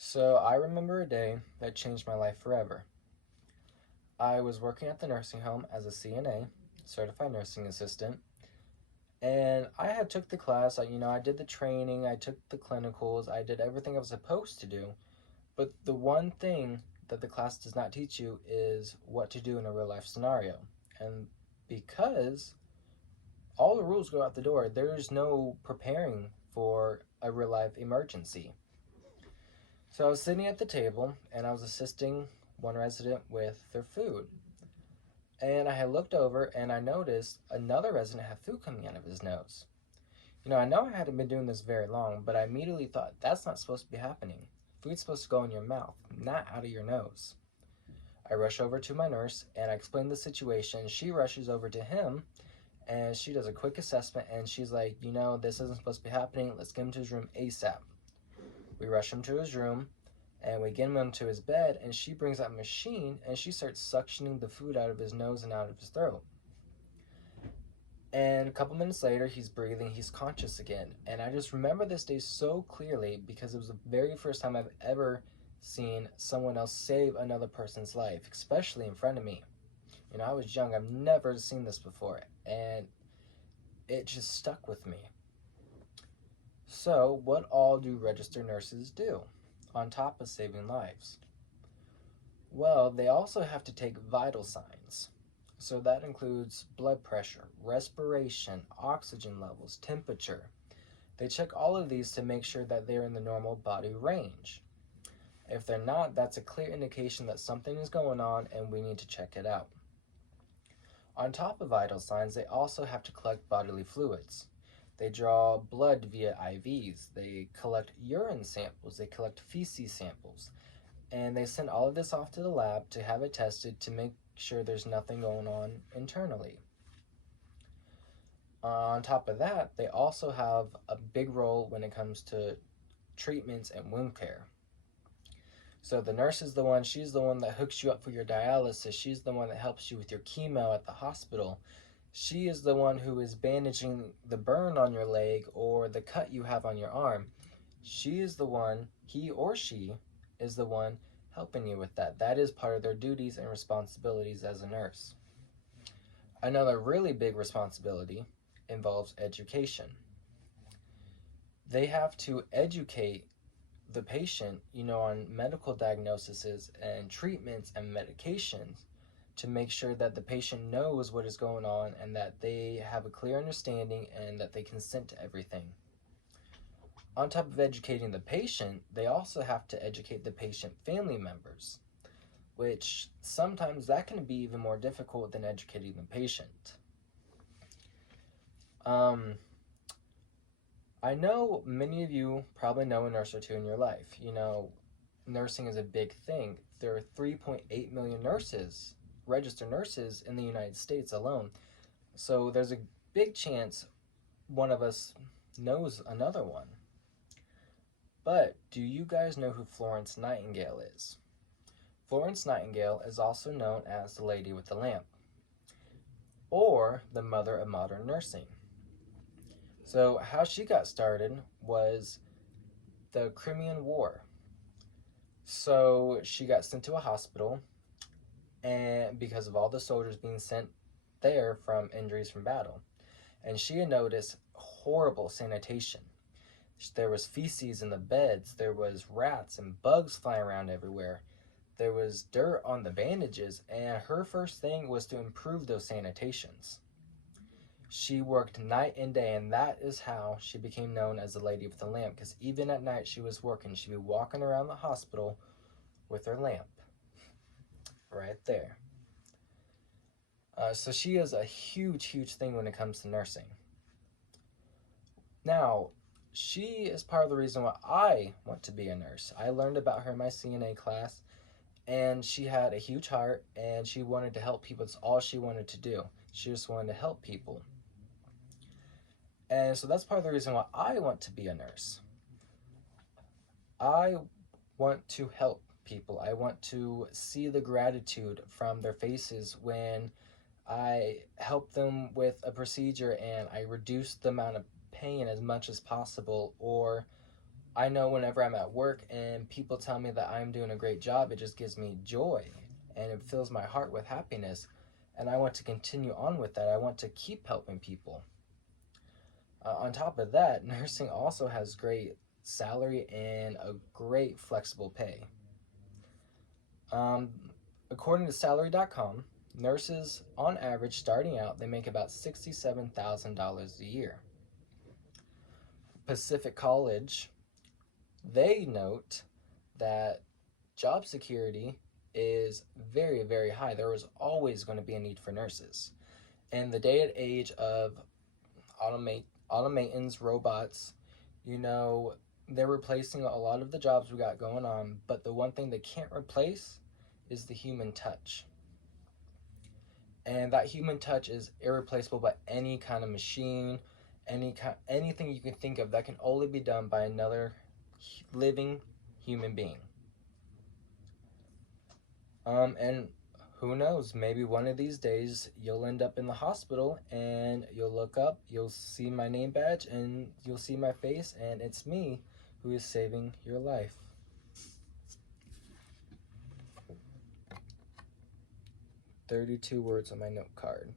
So I remember a day that changed my life forever. I was working at the nursing home as a CNA, certified nursing assistant, and I had took the class. I did the training, I took the clinicals, I did everything I was supposed to do. But the one thing that the class does not teach you is what to do in a real life scenario. And because all the rules go out the door, there's no preparing for a real life emergency. So I was sitting at the table and I was assisting one resident with their food. And I had looked over and I noticed another resident had food coming out of his nose. I know I hadn't been doing this very long, but I immediately thought that's not supposed to be happening. Food's supposed to go in your mouth, not out of your nose. I rush over to my nurse and I explain the situation. She rushes over to him and she does a quick assessment and she's like, this isn't supposed to be happening. Let's get him to his room ASAP. We rush him to his room and we get him into his bed, and she brings out a machine and she starts suctioning the food out of his nose and out of his throat. And a couple minutes later, he's breathing, he's conscious again. And I just remember this day so clearly because it was the very first time I've ever seen someone else save another person's life, especially in front of me. I was young, I've never seen this before, and it just stuck with me. So, what all do registered nurses do on top of saving lives? Well, they also have to take vital signs. So that includes blood pressure, respiration, oxygen levels, temperature. They check all of these to make sure that they're in the normal body range. If they're not, that's a clear indication that something is going on and we need to check it out. On top of vital signs, they also have to collect bodily fluids. They draw blood via IVs, they collect urine samples, they collect feces samples, and they send all of this off to the lab to have it tested to make sure there's nothing going on internally. On top of that, they also have a big role when it comes to treatments and wound care. So the nurse is she's the one that hooks you up for your dialysis. She's the one that helps you with your chemo at the hospital. She is the one who is bandaging the burn on your leg or the cut you have on your arm. She is the one, he or she is the one helping you with that. That is part of their duties and responsibilities as a nurse. Another really big responsibility involves education. They have to educate the patient, on medical diagnoses and treatments and medications to make sure that the patient knows what is going on and that they have a clear understanding and that they consent to everything. On top of educating the patient, they also have to educate the patient family members, which sometimes that can be even more difficult than educating the patient. I know many of you probably know a nurse or two in your life. Nursing is a big thing. There are 3.8 million nurses, registered nurses, in the United States alone. So there's a big chance one of us knows another one. But do you guys know who Florence Nightingale is? Florence Nightingale is also known as the Lady with the Lamp, or the mother of modern nursing. So how she got started was the Crimean War. So she got sent to a hospital, and because of all the soldiers being sent there from injuries from battle, and she had noticed horrible sanitation. There was feces in the beds, there was rats and bugs flying around everywhere, there was dirt on the bandages, and her first thing was to improve those sanitations. She worked night and day, and that is how she became known as the Lady with the Lamp, because even at night she was working. She'd be walking around the hospital with her lamp right there. So she is a huge, huge thing when it comes to nursing. Now, she is part of the reason why I want to be a nurse. I learned about her in my CNA class, and she had a huge heart, and she wanted to help people. It's all she wanted to do. She just wanted to help people. And so that's part of the reason why I want to be a nurse. I want to help people. I want to see the gratitude from their faces when I help them with a procedure and I reduce the amount of pain as much as possible, or I know whenever I'm at work and people tell me that I'm doing a great job, it just gives me joy and it fills my heart with happiness. And I want to continue on with that. I want to keep helping people. On top of that, nursing also has great salary and a great flexible pay. Um, According to salary.com, nurses on average starting out, they make about $67,000 a year. Pacific College, they note that job security is very, very high. There is always going to be a need for nurses. In the day and age of automatons, robots, you know, they're replacing a lot of the jobs we got going on, but the one thing they can't replace is the human touch. And that human touch is irreplaceable by any kind of machine, anything you can think of that can only be done by another living human being. And who knows, maybe one of these days you'll end up in the hospital and you'll look up, you'll see my name badge, and you'll see my face, and it's me who is saving your life. 32 words on my note card.